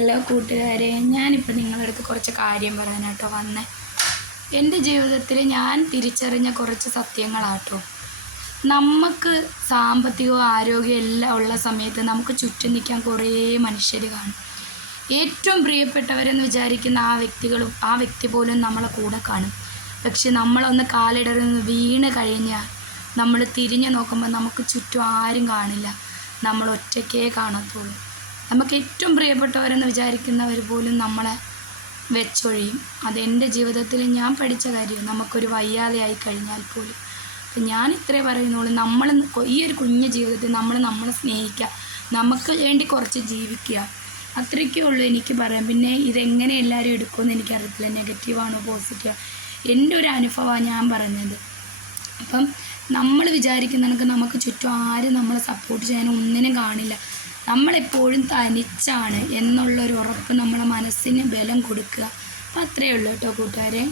Hello കൂട്ടുകാരെ, ഞാനിപ്പോൾ നിങ്ങളുടെ അടുത്ത് കുറച്ച് കാര്യം പറയാനാട്ടോ വന്നേ. എൻ്റെ ജീവിതത്തിൽ ഞാൻ തിരിച്ചറിഞ്ഞ കുറച്ച് സത്യങ്ങളാട്ടോ. നമുക്ക് സാമ്പത്തികവും ആരോഗ്യവും എല്ലാം ഉള്ള സമയത്ത് നമുക്ക് ചുറ്റും നിൽക്കാൻ കുറേ മനുഷ്യർ കാണും. ഏറ്റവും പ്രിയപ്പെട്ടവരെന്ന് വിചാരിക്കുന്ന ആ വ്യക്തി പോലും നമ്മളെ കൂടെ കാണും. പക്ഷെ നമ്മളൊന്ന് കാലിടറിന്ന് വീണ് കഴിഞ്ഞാൽ നമ്മൾ തിരിഞ്ഞു നോക്കുമ്പോൾ നമുക്ക് ചുറ്റും ആരും കാണില്ല, നമ്മൾ ഒറ്റയ്ക്കേ കാണത്തുള്ളൂ. നമുക്ക് ഏറ്റവും പ്രിയപ്പെട്ടവരെന്ന് വിചാരിക്കുന്നവർ പോലും നമ്മളെ വെച്ചൊഴിയും. അതെൻ്റെ ജീവിതത്തിൽ ഞാൻ പഠിച്ച കാര്യം. നമുക്കൊരു വയ്യാതെയായി കഴിഞ്ഞാൽ പോലും. അപ്പം ഞാൻ ഇത്രേ പറയുന്നുള്ളൂ, ഈ ഒരു കുഞ്ഞു ജീവിതത്തിൽ നമ്മളെ സ്നേഹിക്കുക, നമുക്ക് വേണ്ടി കുറച്ച് ജീവിക്കുക, അത്രയ്ക്കേ ഉള്ളൂ എനിക്ക് പറയാം. പിന്നെ ഇതെങ്ങനെ എല്ലാവരും എടുക്കുമെന്ന് എനിക്കറിയത്തില്ല, നെഗറ്റീവാണോ പോസിറ്റീവാണോ. എൻ്റെ ഒരു അനുഭവമാണ് ഞാൻ പറഞ്ഞത്. അപ്പം നമ്മൾ വിചാരിക്കുന്ന നമുക്ക് ചുറ്റും ആരും നമ്മളെ സപ്പോർട്ട് ചെയ്യാൻ ഒന്നിനും കാണില്ല. നമ്മളെപ്പോഴും തനിച്ചാണ് എന്നുള്ളൊരു ഉറപ്പ് നമ്മളെ മനസ്സിന് ബലം കൊടുക്കുക. അപ്പം അത്രയേ ഉള്ളൂ കേട്ടോ കൂട്ടുകാരെ.